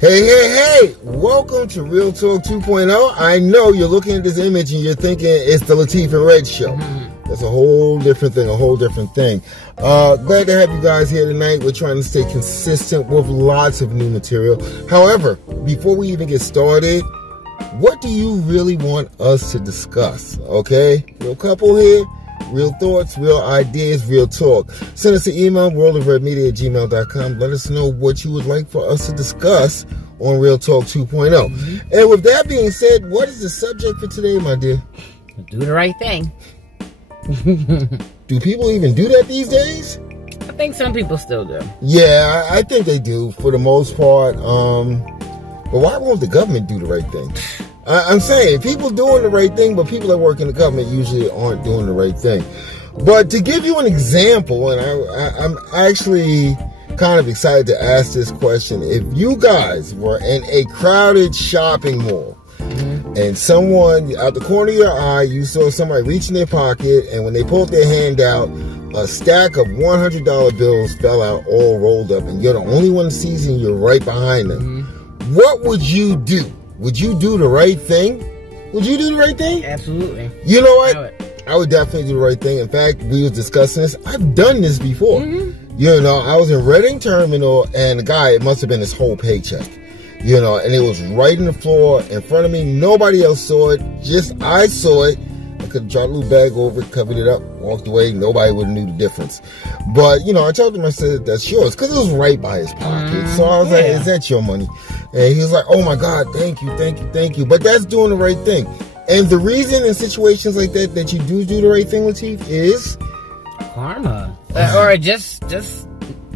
Hey, welcome to Real Talk 2.0. I know you're looking at this image and you're thinking it's the Lateef and Red show. That's a whole different thing, glad to have you guys here tonight. We're trying to stay consistent with lots of new material. However, before we even get started, what do you really want us to discuss? Okay? Real couple here. Real thoughts, real ideas, real talk. Send us an email, worldofredmedia@gmail.com. Let us know what you would like for us to discuss on Real Talk 2.0. And with that being said, what is the subject for today, my dear? Do the right thing. Do people even do that these days? I think some people still do. Yeah, I think they do for the most part. But why won't the government do the right thing? I'm saying people doing the right thing, but people that work in the government usually aren't doing the right thing. But to give you an example, and I'm actually kind of excited to ask this question. If you guys were in a crowded shopping mall and someone out the corner of your eye, you saw somebody reach in their pocket, and when they pulled their hand out, a stack of $100 bills fell out all rolled up, and you're the only one that sees it and you're right behind them. What would you do? Would you do the right thing? Would you do the right thing? Absolutely. You know what? I would definitely do the right thing. In fact, we were discussing this. I've done this before. You know, I was in Reading Terminal, and the guy, it must have been his whole paycheck. You know, and it was right in the floor in front of me. Nobody else saw it. Just I saw it. I could have dropped a little bag over it, covered it up, walked away. Nobody would have knew the difference. But, you know, I told him, I said, that's yours. Because it was right by his pocket. So I was like, is that your money? And he was like, oh my God, thank you. But that's doing the right thing. And the reason in situations like that that you do the right thing, Lateef, is karma. Or just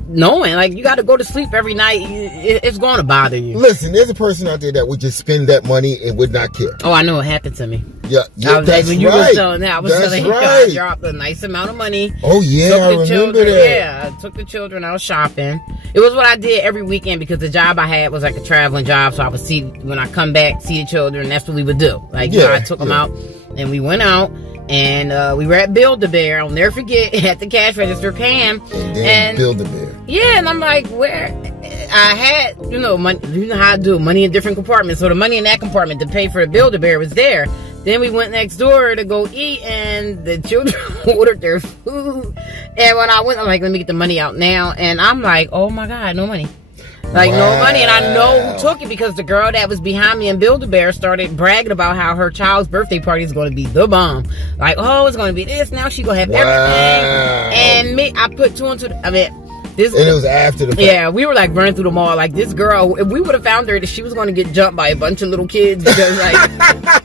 knowing, like, you got to go to sleep every night. It's going to bother you. Listen, there's a person out there that would just spend that money and would not care. Oh, I know what happened to me. Yeah, I was that's like, when you right. was telling that, I was telling you, I dropped a nice amount of money. Oh, yeah, I remember that. Yeah, I took the children out shopping. It was what I did every weekend because the job I had was like a traveling job. So I would see, when I come back, see the children. That's what we would do. Like, you know, I took them out and we went out. And we were at Build-A-Bear. I'll never forget, at the cash register paying. And Build-A-Bear. Yeah, and I'm like, where? I had, you know, money, you know how I do, money in different compartments. So the money in that compartment to pay for the Build-A-Bear was there. Then we went next door to go eat, and the children ordered their food. And when I went, I'm like, let me get the money out now. And I'm like, oh my God, no money. Like, no money. And I know who took it because the girl that was behind me in Build-A-Bear started bragging about how her child's birthday party is going to be the bomb. Like, oh, it's going to be this. Now she's going to have everything. And me, I put two and two. I mean, this. And it was after the fact. Yeah, we were like running through the mall. Like, this girl, if we would have found her, that she was going to get jumped by a bunch of little kids because, like,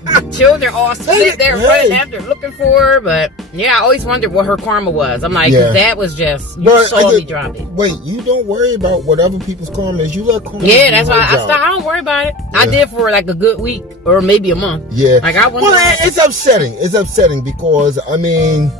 the children all sit there running after looking for her. But, yeah, I always wondered what her karma was. I'm like, that was just, you saw me drop it. Wait, you don't worry about what other people's karma is. You let karma. Yeah, that's why I don't worry about it. I did for like a good week or maybe a month. Yeah. Like, I well, it's upsetting. It's upsetting because, I mean,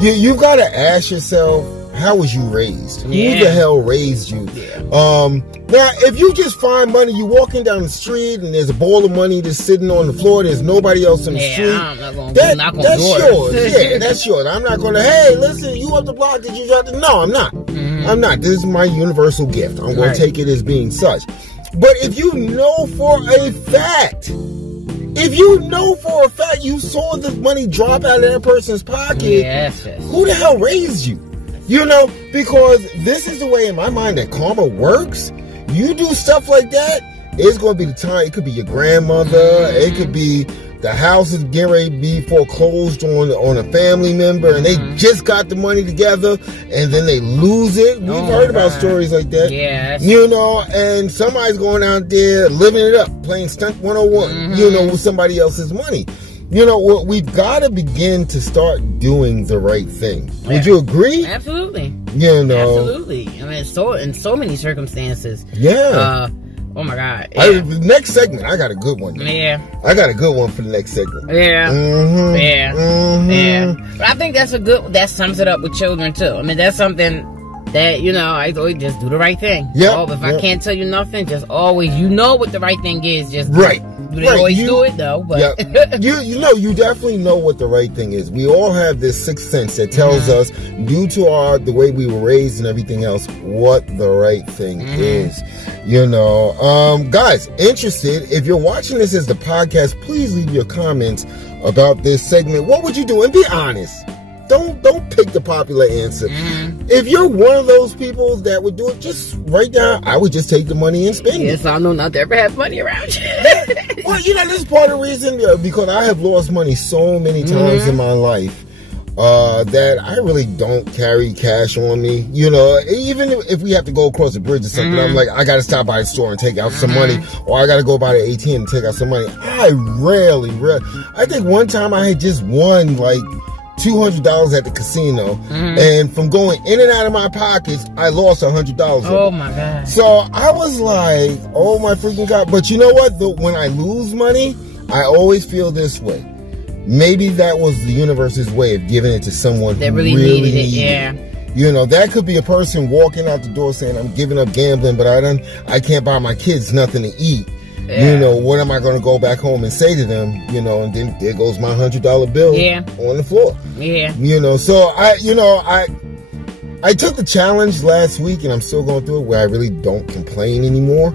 you've got to ask yourself, how was you raised? Who the hell raised you? Now, if you just find money, you're walking down the street and there's a bowl of money that's sitting on the floor, there's nobody else on the street. I'm not gonna that's yours. Yeah, that's yours. I'm not going to, hey, listen, you up the block, did you drop the... No, I'm not. I'm not. This is my universal gift. I'm going to take it as being such. But if you know for a fact... you saw the money drop out of that person's pocket, who the hell raised you? You know, because this is the way in my mind that karma works. You do stuff like that, it's going to be the time. It could be your grandmother. It could be the house is getting ready to be foreclosed on a family member, and they just got the money together, and then they lose it. We've heard about stories like that. Yeah. You know, and somebody's going out there living it up, playing Stunt 101, you know, with somebody else's money. You know, we've got to begin to start doing the right thing. Would you agree? Absolutely. You know. Absolutely. I mean, in so many circumstances. Yeah. Oh my God. The next segment, I got a good one. Yeah. I got a good one for the next segment. Yeah. Yeah. But I think that sums it up with children too. I mean, that's something that, you know, I always just do the right thing. Yeah. If I can't tell you nothing, just always, you know what the right thing is. Just Do they always do it though? But you definitely know what the right thing is. We all have this sixth sense that tells us, due to the way we were raised and everything else, what the right thing is. Guys, interested, if you're watching this as the podcast, please leave your comments about this segment. What would you do? And be honest. Don't pick the popular answer. If you're one of those people that would do it, just write down, I would just take the money and spend it. Yes, I know not to ever have money around you. Well, this is part of the reason, because I have lost money so many times in my life that I really don't carry cash on me. Even if we have to go across a bridge or something, I'm like, I got to stop by the store and take out some money, or I got to go by the ATM and take out some money. I rarely. I think one time I had just won like $200 at the casino, and from going in and out of my pockets, I lost $100. Oh my God. So I was like, oh my freaking God. But you know what? When I lose money, I always feel this way. Maybe that was the universe's way of giving it to someone that who really needed it. Yeah. That could be a person walking out the door saying, I'm giving up gambling, but I can't buy my kids nothing to eat. Yeah. What am I going to go back home and say to them? And then there goes my $100 bill on the floor. Yeah. So I took the challenge last week, and I'm still going through it, where I really don't complain anymore.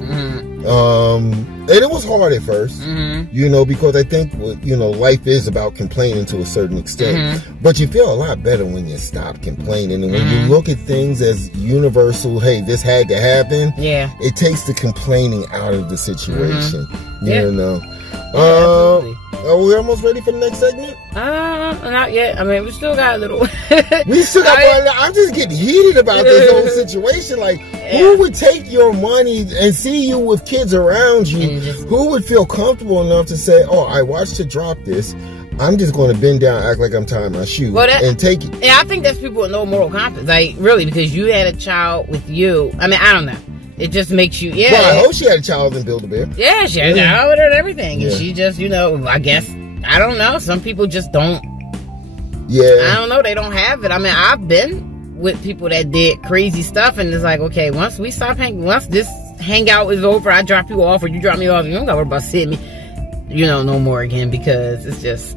And it was hard at first, because I think, life is about complaining to a certain extent. But you feel a lot better when you stop complaining. And when you look at things as universal, hey, this had to happen. Yeah. It takes the complaining out of the situation. Absolutely. Are we almost ready for the next segment? Not yet. I mean, we still got a little. We still got. I'm just getting heated about this whole situation. Like, who would take your money and see you with kids around you? Who would feel comfortable enough to say, "Oh, I watched her drop this. I'm just going to bend down, act like I'm tying my shoe, and take it." Yeah, I think that's people with no moral compass. Like, really, because you had a child with you. I mean, I don't know. It just makes you, Well, I hope she had a child and Build-A-Bear. Yeah, she had a child with her and everything. And she just, I guess, I don't know. Some people just don't. Yeah. I don't know. They don't have it. I mean, I've been with people that did crazy stuff, and it's like, okay, once this hangout is over, I drop you off or you drop me off, you don't got to worry about seeing me, no more again, because it's just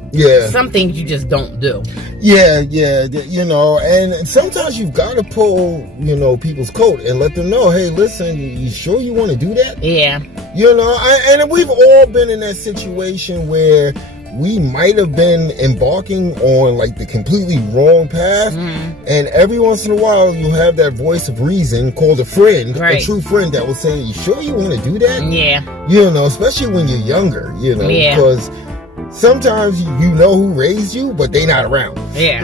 some things you just don't do. And sometimes you've got to pull, people's coat and let them know, hey, listen, you sure you want to do that? Yeah. And we've all been in that situation where we might have been embarking on like the completely wrong path, and every once in a while you have that voice of reason called a friend, a true friend, that will say, you sure you want to do that? Yeah. Especially when you're younger, because sometimes you know who raised you, but they not around. Yeah.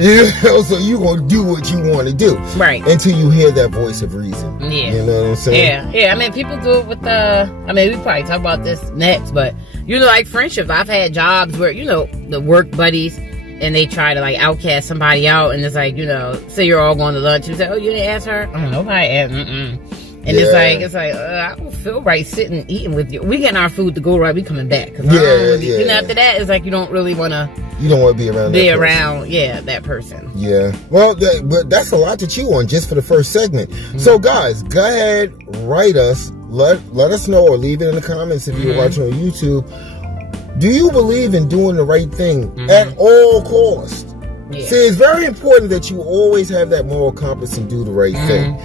So you gonna do what you want to do. Right. Until you hear that voice of reason. Yeah. You know what I'm saying? Yeah. I mean, people do it with we probably talk about this next, but like friendships. I've had jobs where, the work buddies, and they try to like outcast somebody out, and it's like, say you're all going to lunch, and say, oh, you didn't ask her? I don't know, nobody asked. And it's like I don't feel right sitting eating with you. We getting our food to go right. We coming back. Cause after that, it's like you don't really want to. You don't want to be around. That person. Yeah. Well, but that's a lot to chew on just for the first segment. So, guys, go ahead, write us. Let us know, or leave it in the comments if you're watching on YouTube. Do you believe in doing the right thing at all costs? Yeah. See, it's very important that you always have that moral compass and do the right thing.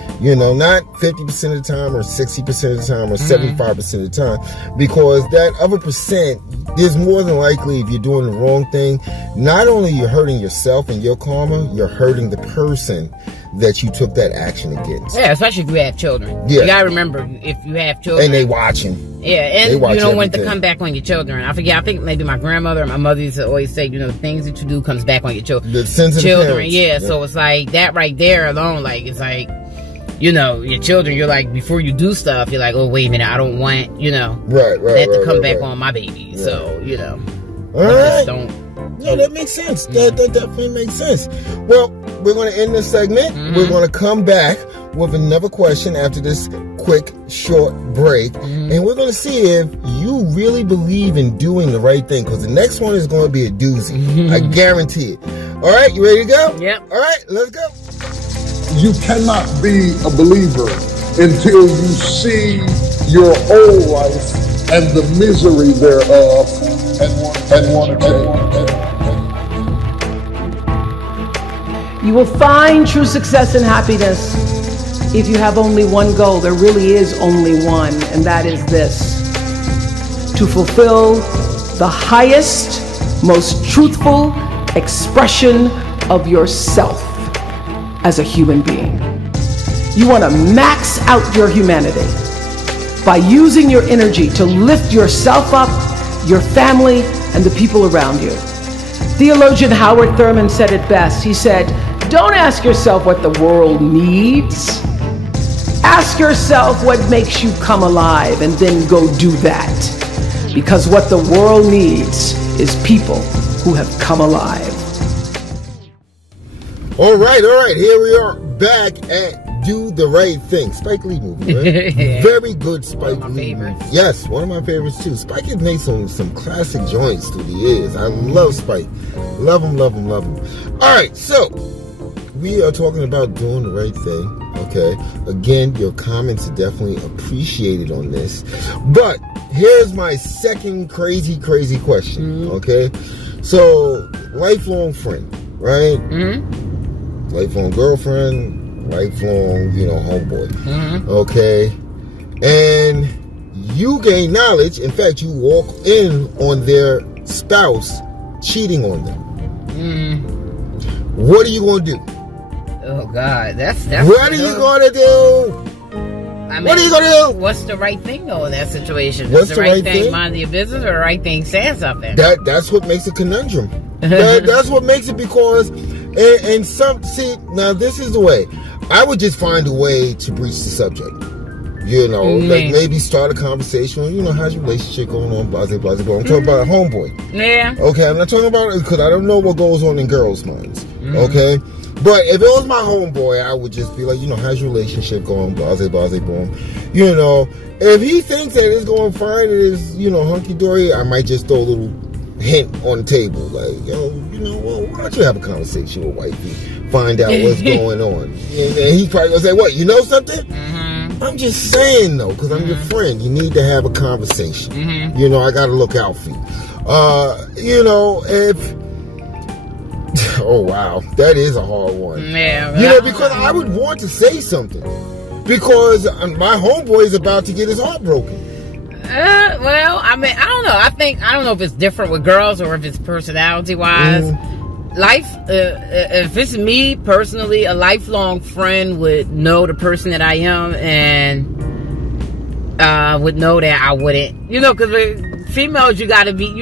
Not 50% of the time or 60% of the time or 75% of the time. Because that other percent, there's more than likely, if you're doing the wrong thing, not only you're hurting yourself and your karma, you're hurting the person that you took that action against. Yeah, especially if you have children. Yeah. You gotta remember, if you have children. And they watching. Yeah, and you don't want it to come back on your children. I think maybe my grandmother and my mother used to always say, the things that you do comes back on your children. The sins of the parents. Yeah, so it's like, that right there alone, like, it's like, your children, you're like, before you do stuff, you're like, oh, wait a minute, I don't want, that to come back on my baby. Right. So, All right. Just don't. Yeah, that makes sense. That definitely makes sense. Well, we're going to end this segment. We're going to come back with another question after this quick, short break. And we're going to see if you really believe in doing the right thing, because the next one is going to be a doozy. I guarantee it. All right, you ready to go? Yep. All right, let's go. You cannot be a believer until you see your old life and the misery thereof, and want to You will find true success and happiness if you have only one goal. There really is only one, and that is this: to fulfill the highest, most truthful expression of yourself as a human being. You want to max out your humanity by using your energy to lift yourself up, your family, and the people around you. Theologian Howard Thurman said it best. He said, "Don't ask yourself what the world needs. Ask yourself what makes you come alive, and then go do that. Because what the world needs is people who have come alive." All right. Here we are back at Do the Right Thing. Spike Lee movie, right? Very good Spike Lee movie. Yes, one of my favorites too. Spike has made some classic joints through the years. I love Spike. Love him. All right, so we are talking about doing the right thing. Okay. Again, your comments are definitely appreciated on this. But here's my second crazy question. Okay. So, lifelong friend, right? Lifelong girlfriend, lifelong, homeboy. Okay. And you gain knowledge. In fact, you walk in on their spouse cheating on them. What are you going to do? Oh God, that's what are you going to do? I mean, what are you going to do? What's the right thing though in that situation? What's the right thing? Mind your business, or the right thing saying something? That's what makes a conundrum. That's what makes it, because now this is the way. I would just find a way to breach the subject. Like maybe start a conversation. How's your relationship going on? Blah, blah, blah, blah. I'm talking about a homeboy. Yeah. Okay, I'm not talking about it because I don't know what goes on in girls' minds. Okay? But if it was my homeboy, I would just be like, how's your relationship going? Blah, blah, blah, blah. If he thinks that it's going fine, it is, hunky-dory, I might just throw a little hint on the table. Like, well, why don't you have a conversation with wifey? Find out what's going on. And he's probably going to say, what, you know something? I'm just saying, though, because I'm your friend. You need to have a conversation. I got to look out for you. Oh, wow. That is a hard one. Yeah. Because I would want to say something. Because my homeboy is about to get his heart broken. Well, I mean, I don't know. I don't know if it's different with girls or if it's personality-wise. If it's me personally, a lifelong friend would know the person that I am and would know that I wouldn't, because with females, you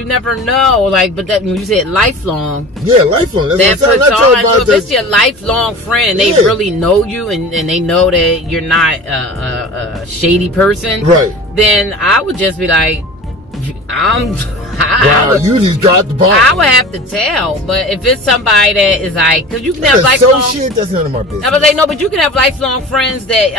never know, but that when you said lifelong, lifelong. That's what I'm saying. So if it's your lifelong friend, they really know you and they know that you're not a shady person, right? Then I would just be like, you just dropped the ball. I would have to tell, but if it's somebody that is like, because you can have lifelong, that's none of my business. I was like, no, but you can have lifelong friends that,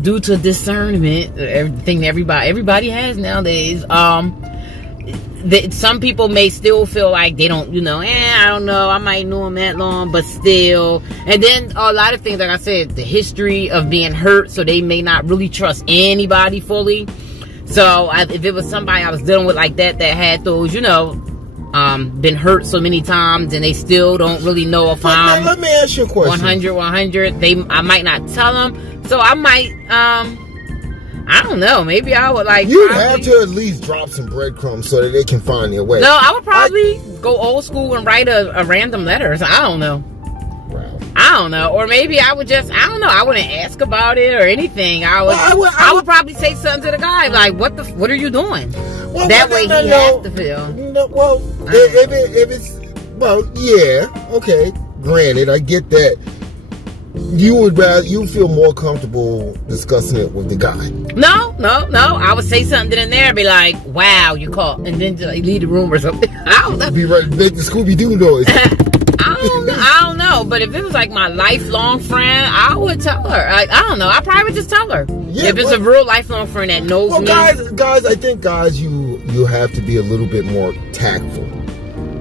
due to discernment, everything that everybody has nowadays, that some people may still feel like they don't, I don't know, I might know him that long, but still. And then a lot of things, like I said, the history of being hurt, so they may not really trust anybody fully. So if it was somebody I was dealing with like that had those, been hurt so many times and they still don't really know if I'm... Let me ask you a question. 100, I might not tell them. So I might, I don't know, maybe I would You'd have to at least drop some breadcrumbs so that they can find their way. No, I would probably go old school and write a random letter. So I don't know. I don't know, or maybe I would just, I don't know, I wouldn't ask about it or anything. I would probably say something to the guy, like, what are you doing? Well, that way he has to feel. If it's, okay, granted, I get that. You feel more comfortable discussing it with the guy. No, I would say something in there and be like, wow, you caught, and then just leave the room or something. I don't know. Be right, make the Scooby-Doo noise. I don't know, but if it was like my lifelong friend, I would tell her. I don't know. I probably would just tell her. If it's a real lifelong friend that knows me. Guys, I think you have to be a little bit more tactful.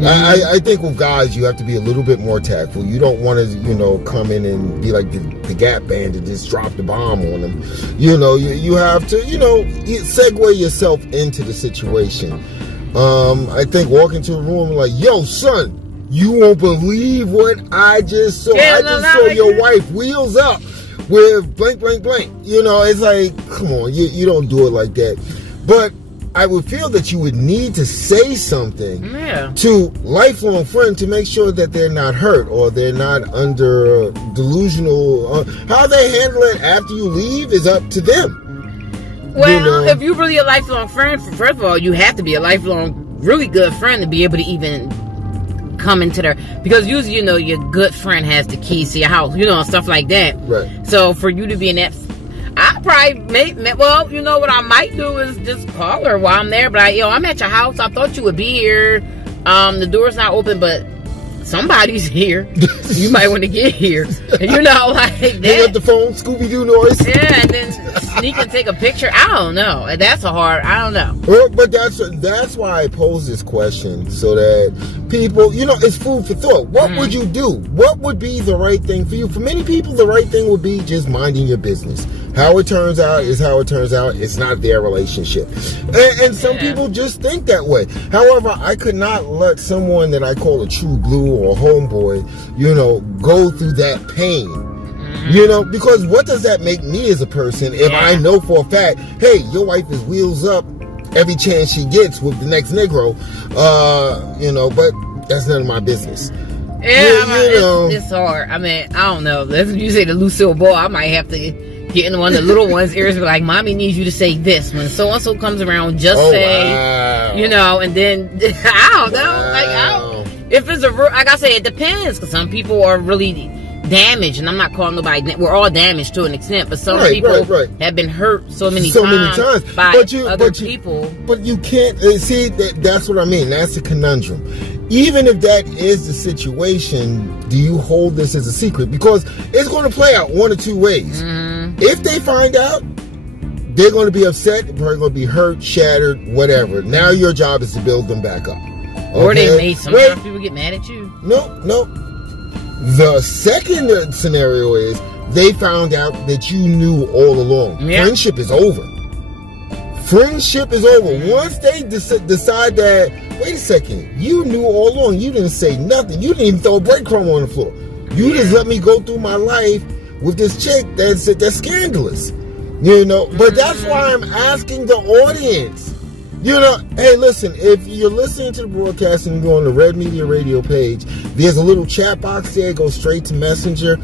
I think with guys, you have to be a little bit more tactful. You don't want to, come in and be like the Gap Band and just drop the bomb on them. You have to, segue yourself into the situation. I think walk into a room like, yo, son, you won't believe what I just saw. Yeah, I just saw your wife wheels up with blank, blank, blank. It's like, come on, you don't do it like that. But I would feel that you would need to say something to lifelong friends to make sure that they're not hurt or they're not under delusional. How they handle it after you leave is up to them. Well, if you're really a lifelong friend, first of all, you have to be a lifelong, really good friend to be able to even come into there, because usually, your good friend has the keys to your house, stuff like that. Right. So for you to be in that, I probably what I might do is just call her while I'm there. But I'm at your house. I thought you would be here. The door's not open, but somebody's here. You might want to get here. Like that. Hang up the phone, Scooby-Doo noise. Yeah, and then sneak and take a picture. I don't know. That's I don't know. Well, but that's why I pose this question, so that people, it's food for thought. What would you do? What would be the right thing for you? For many people, the right thing would be just minding your business. How it turns out is how it turns out. It's not their relationship. And some people just think that way. However, I could not let someone that I call a true blue or a homeboy, go through that pain. Because what does that make me as a person if I know for a fact, hey, your wife is wheels up every chance she gets with the next Negro, but that's none of my business. Yeah, it's hard. I mean, I don't know. If you say the Lucille Ball, I might have to get in one of the little ones' ears and be like, mommy needs you to say this. When so-and-so comes around, just say, and then, I don't know. Wow. If it's like I say, it depends, because some people are really damaged, and I'm not calling nobody, we're all damaged to an extent, but some people have been hurt so many times by other people. But you can't, see, that's what I mean. That's a conundrum. Even if that is the situation, do you hold this as a secret? Because it's going to play out one or two ways. If they find out, they're going to be upset, they're going to be hurt, shattered, whatever. Now your job is to build them back up. Okay? Or they may, sometimes people get mad at you. No. The second scenario is they found out that you knew all along. Yeah. Friendship is over. Friendship is over. Once they decide that, wait a second, you knew all along. You didn't say nothing. You didn't even throw a breadcrumb on the floor. You just let me go through my life with this chick that's scandalous. But that's why I'm asking the audience. Hey, listen, if you're listening to the broadcast and you go on the Red Media Radio page, there's a little chat box there. Go straight to Messenger.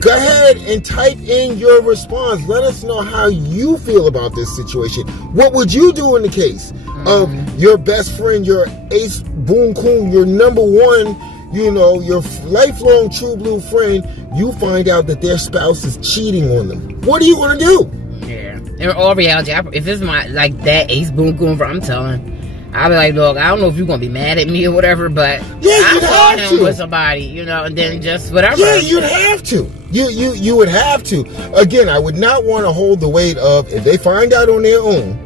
Go ahead and type in your response. Let us know how you feel about this situation. What would you do in the case of your best friend, your ace boon coon, your number one, your lifelong true blue friend? You find out that their spouse is cheating on them. What are you going to do? In all reality, if it's that ace boon coon, I'm telling, I'll be like, look, I don't know if you're gonna be mad at me or whatever, but I'm calling him with somebody, and then just whatever. Yeah, you'd have to. You would have to. Again, I would not want to hold the weight of, if they find out on their own,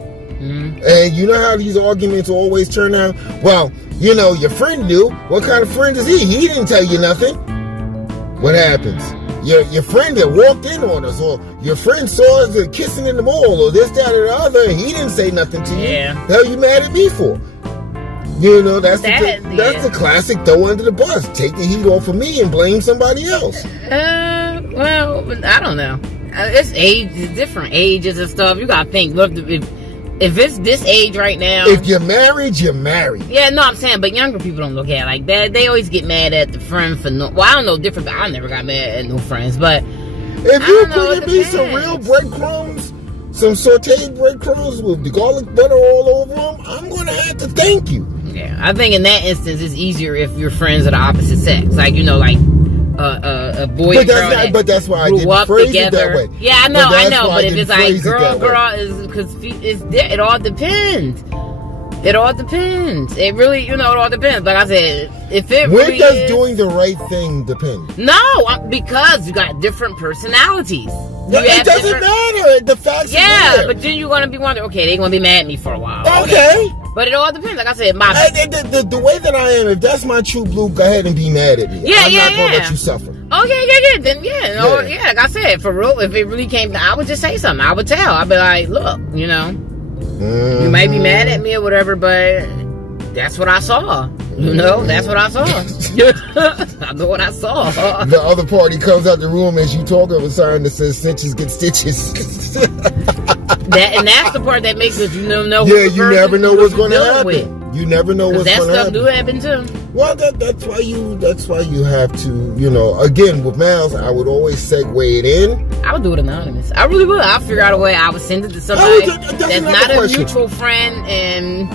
and you know how these arguments always turn out. Well, your friend knew. What kind of friend is he? He didn't tell you nothing. What happens? Your friend that walked in on us, or your friend saw us kissing in the mall, or this, that, or the other, and he didn't say nothing to you. Yeah. Hell, you mad at me for? That's the classic throw under the bus. Take the heat off of me and blame somebody else. Well, I don't know. It's different ages and stuff. You gotta think. Look, if it's this age right now, if you're married, you're married. Yeah, no, I'm saying, but younger people don't look at it like that. They always get mad at the friend for no. Well, I don't know different, but I never got mad at no friends. But if you could me some real breadcrumbs, some sauteed breadcrumbs with the garlic butter all over them, I'm gonna have to thank you. Yeah, I think in that instance, it's easier if you're friends of the opposite sex, like a boy and girl. But that's why I didn't phrase it that way. Yeah, I know. But if it's like girl, is because it all depends. It all depends. It really, it all depends. Like I said, if it when really does doing the right thing depend? No, because you got different personalities. It doesn't matter. The facts. Yeah, but then you're gonna be wondering, okay, they're gonna be mad at me for a while. Okay. But it all depends. Like I said, the way that I am, if that's my true blue, go ahead and be mad at me. I'm not gonna let you suffer. Okay, then like I said, for real, if it really came down, I would just say something. I would tell. I'd be like, look, you know, you may be mad at me or whatever, but that's what I saw. You know, that's what I saw. I know what I saw. The other party comes out the room as you talk of a sign that says "Stitches get stitches." And that's the part that makes us, you know. Yeah, you never know what's going to happen. You never know what's going to happen. That stuff do happen too. Well, that's why you have to, you know. Again, with Miles, I would always segue it in. I would do it anonymous. I really would. I'll figure out a way. I would send it to somebody that's not a mutual friend and.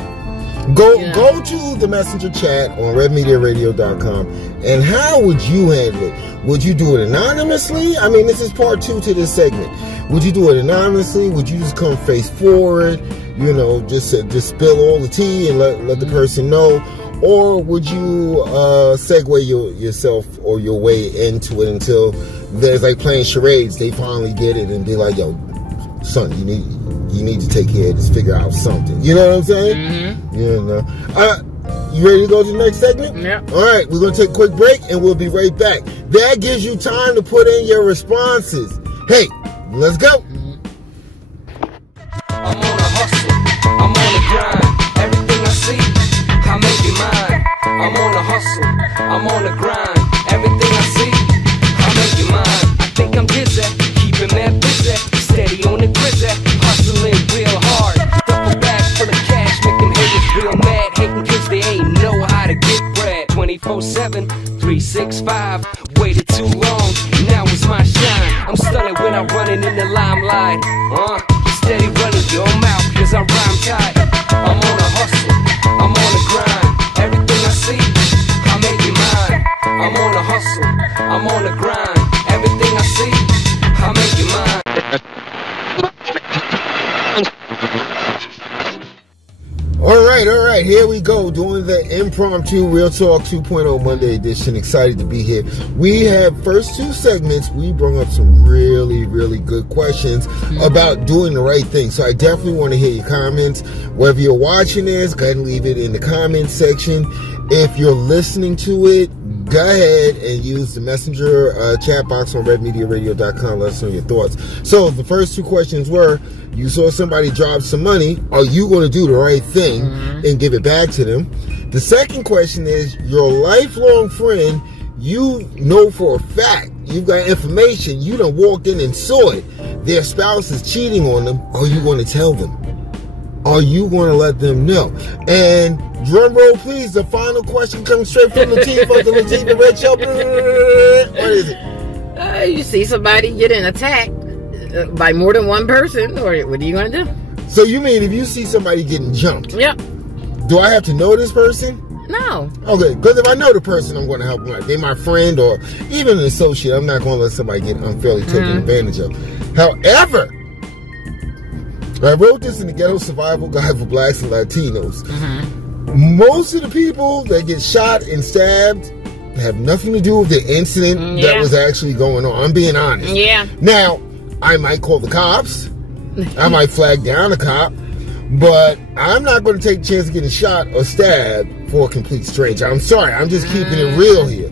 Go to the messenger chat on redmediaradio.com, and how would you handle it? Would you do it anonymously? I mean, this is part 2 to this segment. Would you do it anonymously? Would you just come face forward? You know, just spill all the tea and let the person know? Or would you segue yourself or your way into it until there's like playing charades? They finally get it and be like, yo, son, you need to take care of this, figure out something. You know what I'm saying? Mm-hmm. You know. You ready to go to the next segment? Yeah. All right, we're going to take a quick break and we'll be right back. That gives you time to put in your responses. Hey, let's go. I'm on a hustle. I'm on a grind. Everything I see, I make it mine. I'm on a hustle. I'm on a grind. Everything I see, I make it mine. I think I'm dizzy, keeping that busy. Steady on the grizzly, hustling real hard. Duffel bag full of cash, make them haters real mad. Hating cause they ain't know how to get bread. 24/7, 365. Waited too long, now it's my shine. I'm stunning when I'm running in the limelight. Steady running your mouth cause I rhyme tight. I'm on a hustle, I'm on a grind. Everything I see, I make it mine. I'm on a hustle, I'm on a grind. Everything I see, I make it mine. All right, here we go, doing the impromptu Real Talk 2.0 Monday edition. Excited to be here. We have first 2 segments. We brought up some really, really good questions about doing the right thing. So I definitely want to hear your comments. Whether you're watching this, go ahead and leave it in the comments section. If you're listening to it, go ahead and use the messenger chat box on redmediaradio.com. Let us know your thoughts. So the first 2 questions were, you saw somebody drop some money. Are you going to do the right thing and give it back to them? The second question is, your lifelong friend, you know for a fact, you've got information, you done walked in and saw it, their spouse is cheating on them. Are you going to tell them? Are you going to let them know? And drum roll, please. The final question comes straight from Latifah, the Latifah Red Show. What is it? You see somebody getting attacked by more than one person, or what are you going to do? So you mean if you see somebody getting jumped? Yep. Do I have to know this person? No. Okay, because if I know the person, I'm going to help them. Like, they're my friend or even an associate. I'm not going to let somebody get unfairly taken advantage of. However, I wrote this in the Ghetto Survival Guide for Blacks and Latinos. Most of the people that get shot and stabbed have nothing to do with the incident that was actually going on. I'm being honest. Yeah. Now, I might call the cops. I might flag down a cop. But I'm not going to take a chance of getting shot or stabbed for a complete stranger. I'm sorry. I'm just keeping it real here.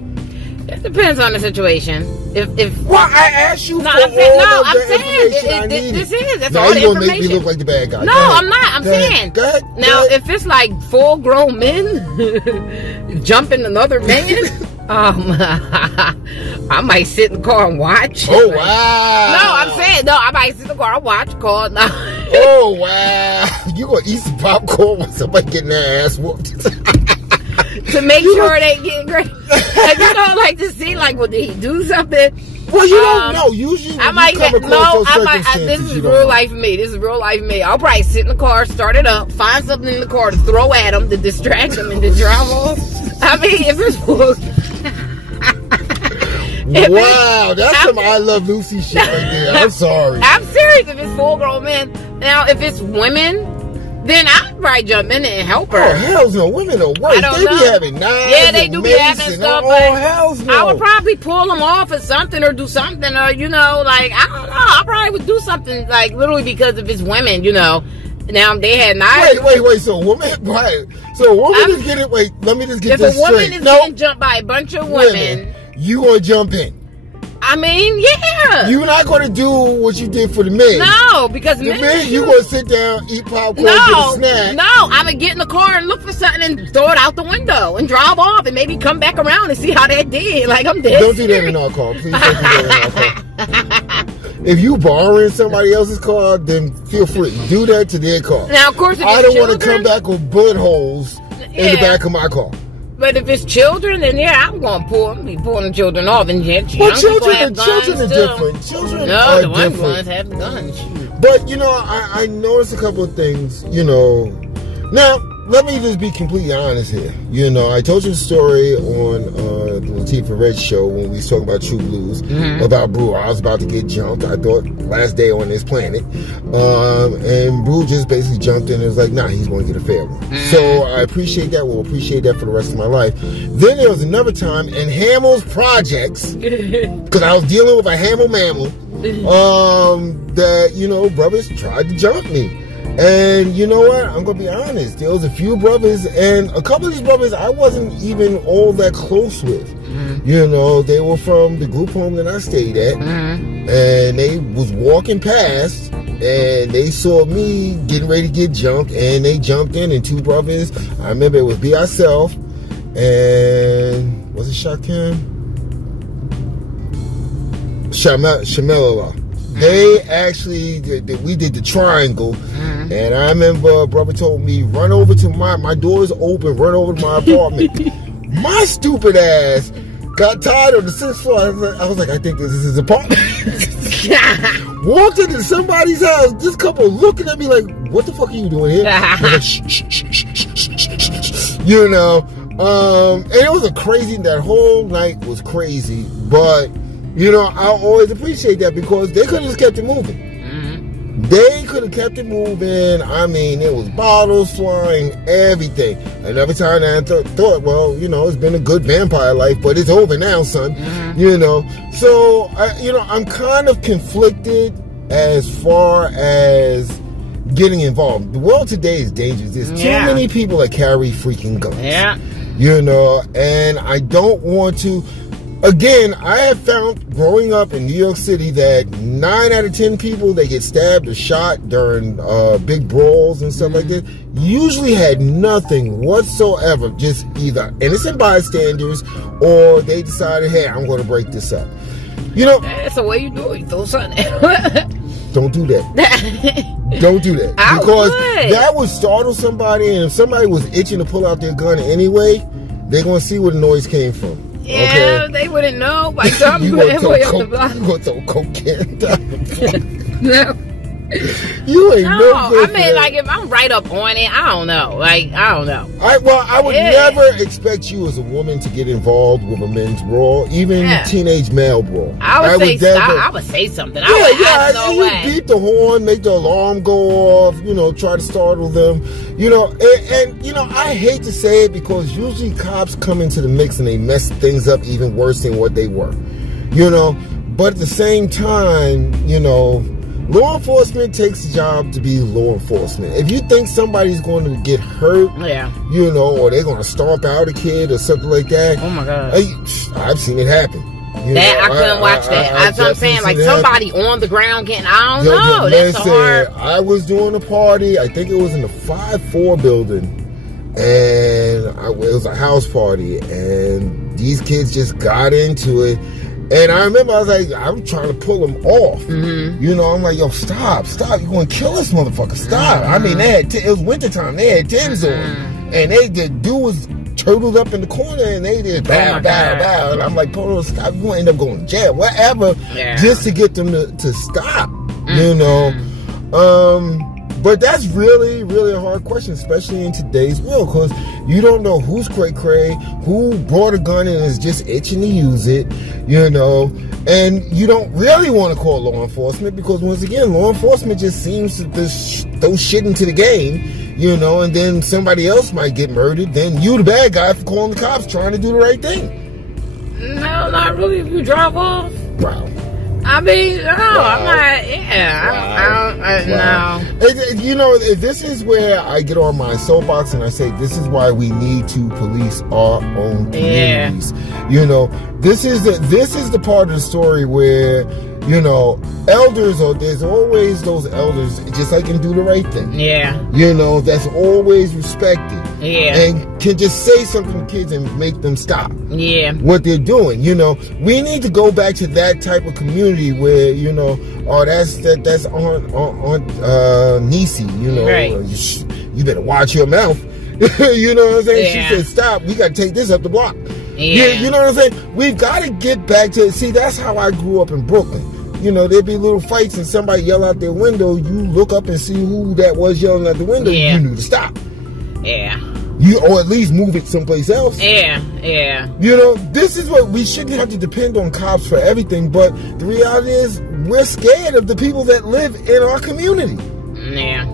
It depends on the situation. Well, I asked you for all of the information I needed. That's now all the you're information. Make me look like the bad guy. No, I'm not. I'm saying. Go ahead. Now, if it's like full-grown men jumping another man, I might sit in the car and watch. Oh, wow. No, I'm saying, I might sit in the car and watch, call. No. Oh, wow. You going to eat some popcorn when somebody getting their ass whooped? To make sure they get great. Like, you don't like to see, like, would he do something? Well, you don't know. Usually, when you come across those circumstances, this is real life for me. This is real life for me. I'll probably sit in the car, start it up, find something in the car to throw at him to distract him and to drive off. I mean, if it's wow, that's some I Love Lucy shit right there. I'm sorry. I'm serious. If it's full-grown men, now if it's women, then I'd probably jump in and help her. Oh, hell's no. Women are worse. They be having knives. Yeah, they do be having stuff. Oh, hell's no. I would probably pull them off or something, or do something, or, you know, like, I don't know. I probably would do something, like, literally, because if it's women, you know, Now they had not. Wait. So a woman, right? So a woman is getting. Wait, let me just get this straight. If a woman is getting jumped by a bunch of women, you gonna jump in? I mean, yeah. You're not gonna do what you did for the men. No, because the men, you gonna sit down, eat popcorn, get a snack. No, I'm gonna get in the car and look for something and throw it out the window and drive off and maybe come back around and see how that did. Like, I'm dead. Don't do that in our car, please. Don't do that in our car. If you borrowing somebody else's car, then feel free. Do that to their car. Now, of course, if I don't want to come back with bullet holes in the back of my car. But if it's children, then yeah, I'm going to pull. I'm going to be pulling the children off. And but children are different. Children are different. The ones have guns. But, you know, I noticed a couple of things, you know. Now, let me just be completely honest here. You know, I told you a story on the Latifah Red show when we was talking about True Blues, about Brew. I was about to get jumped. I thought last day on this planet. And Brew just basically jumped in and was like, nah, he's going to get a fair one. So I appreciate that. We'll appreciate that for the rest of my life. Then there was another time in Hamill's projects, because I was dealing with a Hamill mammal, that, you know, brothers tried to jump me. And you know what? I'm going to be honest. There was a few brothers, and a couple of these brothers I wasn't even all that close with. You know, they were from the group home that I stayed at, and they was walking past, and they saw me getting ready to get jumped, and they jumped in, and two brothers, I remember it was B.I. Self, and was it Shakim? Shamela. They actually, we did the triangle, and I remember a brother told me, run over to my door's open, run over to my apartment. My stupid ass got tired of the 6th floor. I was like, I think this is his apartment. Walked into somebody's house, this couple looking at me like, what the fuck are you doing here? Like, shh, shh, shh, shh, shh, shh. You know, and it was that whole night was crazy, but you know, I always appreciate that because they could have just kept it moving. They could have kept it moving. I mean, there was bottles flying, everything. And every time I thought, well, you know, it's been a good vampire life, but it's over now, son. You know, so, you know, I'm kind of conflicted as far as getting involved. The world today is dangerous. There's too many people that carry freaking guns. You know, and I don't want to. Again, I have found growing up in New York City that 9 out of 10 people that get stabbed or shot during big brawls and stuff like that usually had nothing whatsoever, just either innocent bystanders or they decided, hey, I'm going to break this up. You know, that's the way you do it. You throw something. Don't do that. Don't do that. Because that would startle somebody, and if somebody was itching to pull out their gun anyway, they're going to see where the noise came from. Yeah, okay? They wouldn't know. By the time you went way up the block. You going to throw cocaine down. No. You ain't no I mean, like, if I'm right up on it, I don't know. Like, I don't know. I would never expect you as a woman to get involved with a men's brawl, even teenage male brawl. I would say something. You beat the horn, make the alarm go off, you know, try to startle them. You know, and you know, I hate to say it because usually cops come into the mix and they mess things up even worse than what they were. You know, but at the same time, you know, law enforcement takes the job to be law enforcement. If you think somebody's going to get hurt, you know, or they're going to stomp out a kid or something like that. Oh my God. I've seen it happen. I couldn't watch that. That's what I'm saying. Like somebody on the ground getting, I don't know. That's hard. I was doing a party. I think it was in the 5-4 building. And it was a house party. And these kids just got into it. And I remember I was like, I'm trying to pull them off. You know, I'm like, yo, stop. You're going to kill this motherfucker. Stop. I mean, it was wintertime. They had Timbs on. And the dude was turtled up in the corner and they did bow. And I'm like, Polo, stop. You're going to end up going to jail. Whatever. Just to get them to stop. You know. But that's really, really a hard question, especially in today's world, because you don't know who's cray-cray, who brought a gun and is just itching to use it, you know, and you don't really want to call law enforcement because, once again, law enforcement just seems to just throw shit into the game, you know, and then somebody else might get murdered, then you the bad guy for calling the cops trying to do the right thing. No, not really. If you drive off. Wow. I mean, no, I'm not. Yeah, no. You know, this is where I get on my soapbox and I say this is why we need to police our own communities. Yeah. You know, this is the part of the story where, you know, elders, or there's always those elders, just like in Do the Right Thing. Yeah. You know, that's always respected. Yeah. And can just say something to kids and make them stop. Yeah. What they're doing. You know, we need to go back to that type of community where, you know, oh, that's Aunt Niecy, you know. Right. You better watch your mouth. You know what I'm saying? Yeah. She said, stop, we got to take this up the block. Yeah. You know what I'm saying? We've got to get back to, see, that's how I grew up in Brooklyn. You know, there'd be little fights and somebody yell out their window. You look up and see who that was yelling out the window. Yeah. You knew to stop. Yeah. Or at least move it someplace else. Yeah. Yeah. You know, this is what we shouldn't have to depend on cops for everything. But the reality is, we're scared of the people that live in our community. Yeah.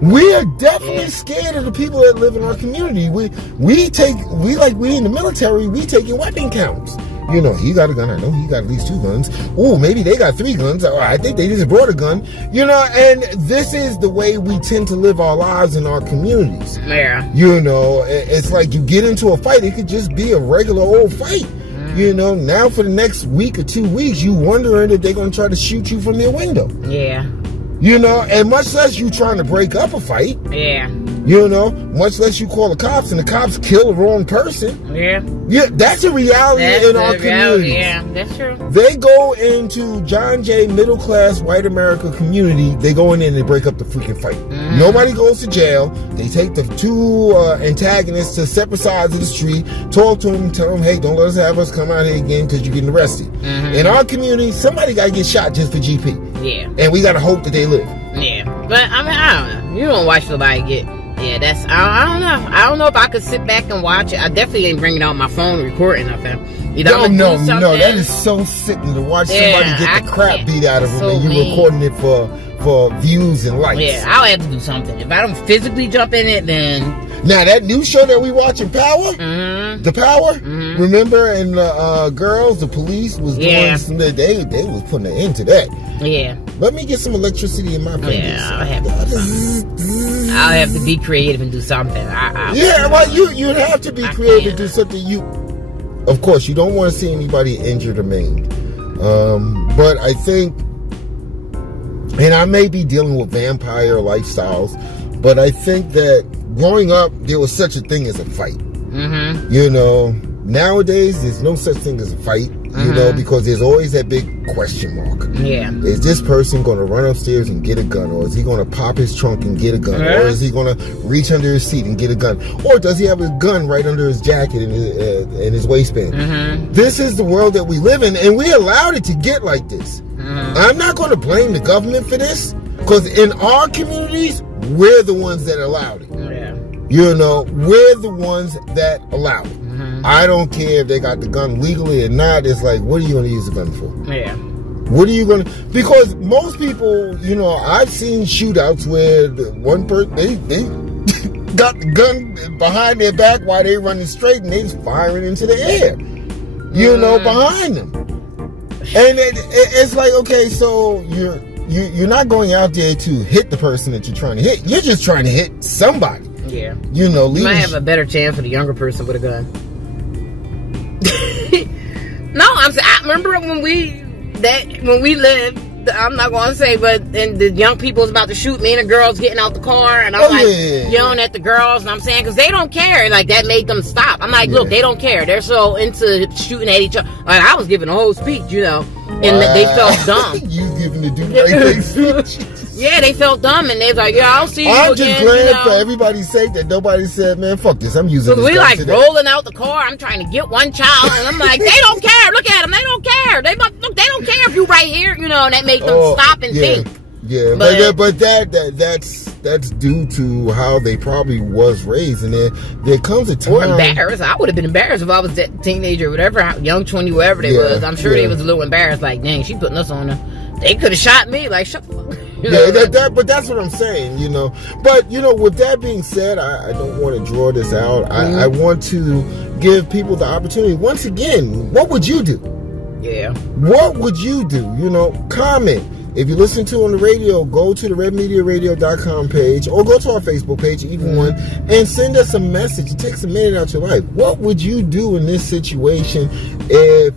We are definitely scared of the people that live in our community. We in the military, we taking weapon counts. You know, he got a gun. I know he got at least 2 guns. Oh, maybe they got 3 guns. Or I think they just brought a gun. You know, and this is the way we tend to live our lives in our communities. Yeah. You know, it's like you get into a fight. It could just be a regular old fight. You know, now for the next week or 2 weeks, you wondering if they're going to try to shoot you from their window. Yeah. You know, and much less you trying to break up a fight. Yeah. You know, much less you call the cops and the cops kill the wrong person. Yeah. Yeah, that's a reality in our community. Yeah, that's true. They go into John Jay middle class white America community. They go in there and they break up the freaking fight. Nobody goes to jail. They take the 2 antagonists to separate sides of the street, talk to them, tell them, hey, don't let us have us come out here again because you're getting arrested. In our community, somebody got to get shot just for GP. Yeah. And we got to hope that they live. Yeah. But I mean, I don't know. You don't watch nobody get. Yeah, that's, I don't know. I don't know if I could sit back and watch it. I definitely ain't bringing out my phone recording nothing. You know, no, that is so sickening to watch somebody get the crap beat out of them and you recording it for views and likes. Yeah, I'll have to do something. If I don't physically jump in it, then... Now, that new show that we watching, Power, The Power, remember, and Girls, the police was doing some, they was putting an end to that. Yeah. Let me get some electricity in my fingers. Yeah, I'll have to be creative and do something. Well, you'd have to be creative to do something. Of course, you don't want to see anybody injured or maimed. But I think, and I may be dealing with vampire lifestyles, but I think that growing up, there was such a thing as a fight. You know, nowadays, there's no such thing as a fight. You know, because there's always that big question mark. Yeah. Is this person going to run upstairs and get a gun? Or is he going to pop his trunk and get a gun? Or is he going to reach under his seat and get a gun? Or does he have a gun right under his jacket and his waistband? This is the world that we live in, and we allowed it to get like this. I'm not going to blame the government for this, because in our communities, we're the ones that allowed it. You know, we're the ones that allowed it. I don't care if they got the gun legally or not. It's like, what are you going to use the gun for? Yeah. What are you going to... Because most people, you know, I've seen shootouts where one person, they got the gun behind their back while they running straight and they just firing into the air. You know, behind them. And it's like, okay, so you're not going out there to hit the person that you're trying to hit. You're just trying to hit somebody. Yeah. You know, you might have a better chance with a younger person with a gun. No, I remember when we lived. I'm not going to say, but and the young people was about to shoot me, and the girls getting out the car, and I'm yelling at the girls, and I'm saying, because they don't care. Like, that made them stop. I'm like, look, they don't care. They're so into shooting at each other. Like, I was giving a whole speech, you know, and they felt dumb. You giving the do right thing speech. Yeah, they felt dumb, and they was like, yeah, I'll see you again. I'm just glad for everybody's sake that nobody said, man, fuck this, I'm using this we like today. Rolling out the car, I'm trying to get one child, and I'm like, they don't care, look at them, they don't care. They don't care if you right here, you know, and that make them stop and think. Yeah, but that's due to how they probably was raised, and there comes a time. Or embarrassed. I would have been embarrassed if I was that teenager, or whatever, young 20, whoever they was. I'm sure they was a little embarrassed, like, dang, she putting us on her. They could have shot me, like, shut the fuck. But that's what I'm saying, you know. But, you know, with that being said, I don't want to draw this out. I want to give people the opportunity. Once again, what would you do? Yeah. What would you do? You know, comment. If you listen to on the radio, go to the redmediaradio.com page or go to our Facebook page, either one, and send us a message. It takes a minute out your life. What would you do in this situation if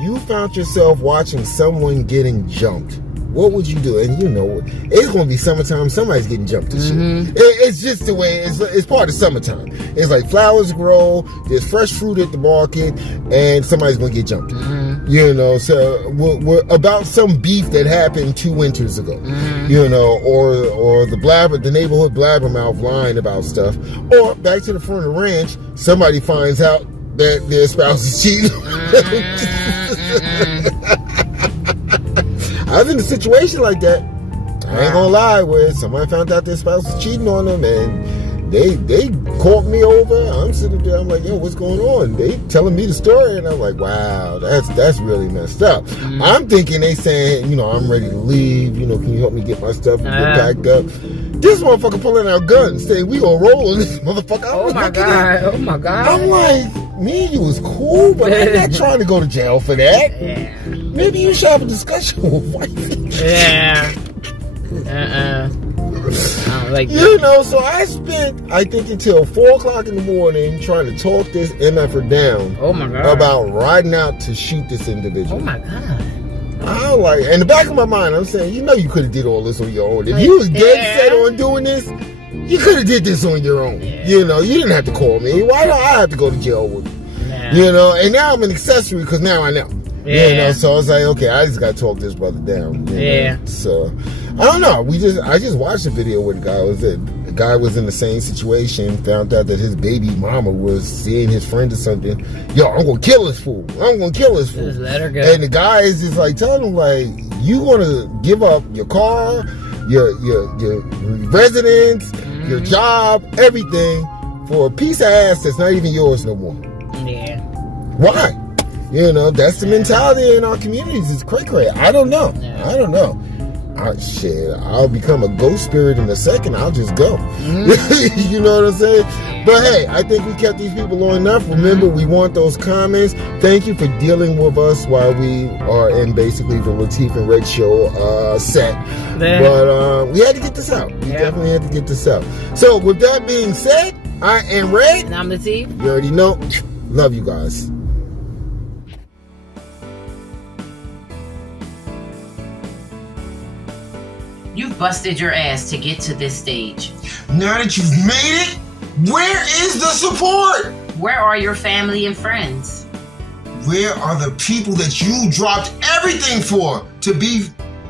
you found yourself watching someone getting jumped? What would you do? And you know, it's going to be summertime. Somebody's getting jumped and shit. It's just the way, it's part of summertime. It's like flowers grow, there's fresh fruit at the market, and somebody's going to get jumped. You know, so we're about some beef that happened 2 winters ago. You know, or the neighborhood blabbermouth lying about stuff. Or back to the front of the ranch, somebody finds out that their spouse is cheating. I was in a situation like that. I ain't gonna lie, where somebody found out their spouse was cheating on them, and they called me over. I'm sitting there, I'm like, yo, what's going on? They telling me the story, and I'm like, wow, that's really messed up. I'm thinking they saying, you know, I'm ready to leave. You know, can you help me get my stuff and get packed up? This motherfucker pulling out guns, saying we gonna roll on this motherfucker. Oh my god! Oh my god! I'm like, me and you was cool, but I'm not trying to go to jail for that. Yeah. Maybe you should have a discussion with wifey. Yeah. I don't like that. You know, so I spent, I think, until 4 o'clock in the morning trying to talk this MFer down. Oh my god! About riding out to shoot this individual. Oh my god! I like, in the back of my mind, I'm saying, you know, you could have did all this on your own. If you was dead set on doing this, you could have did this on your own. Yeah. You know, you didn't have to call me. Why do I have to go to jail with you? Nah. You know, and now I'm an accessory because now I know. Yeah. You know, so I was like, okay, I just gotta talk this brother down. You Yeah. know? So I don't know. I just watched a video where the guy was in. The guy was in the same situation, found out that his baby mama was seeing his friend or something. Yo, I'm gonna kill this fool. I'm gonna kill this fool. Just let her go. And the guy is just like telling him, like, you gonna give up your car, your residence, your job, everything for a piece of ass that's not even yours no more. Yeah. Why? You know, that's the mentality in our communities. It's cray-cray. I don't know. Yeah. I don't know. Shit, I'll become a ghost spirit in a second. I'll just go. You know what I'm saying? But hey, I think we kept these people long enough. Remember, we want those comments. Thank you for dealing with us while we are in basically the Lateef and Red show set. But we had to get this out. We definitely had to get this out. So with that being said, I am Red. And I'm Lateef. You already know. Love you guys. You've busted your ass to get to this stage. Now that you've made it, where is the support? Where are your family and friends? Where are the people that you dropped everything for to be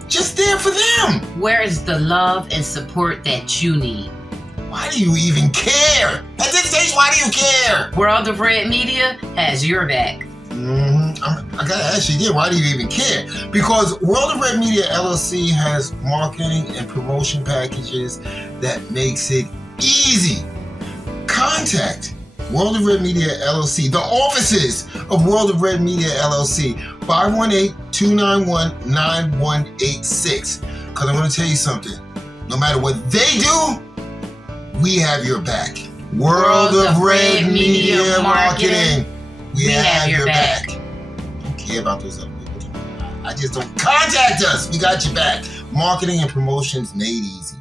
just there for them? Where is the love and support that you need? Why do you even care? At this stage, why do you care? World of Red Media has your back. I gotta ask you again, why do you even care? Because World of Red Media LLC has marketing and promotion packages that makes it easy. Contact World of Red Media LLC, the offices of World of Red Media LLC, 518-291-9186. Because I'm going to tell you something. No matter what they do, we have your back. World of Red Media Marketing. We have your back. Don't care about those other people. I just don't. Contact us. We got your back. Marketing and promotions made easy.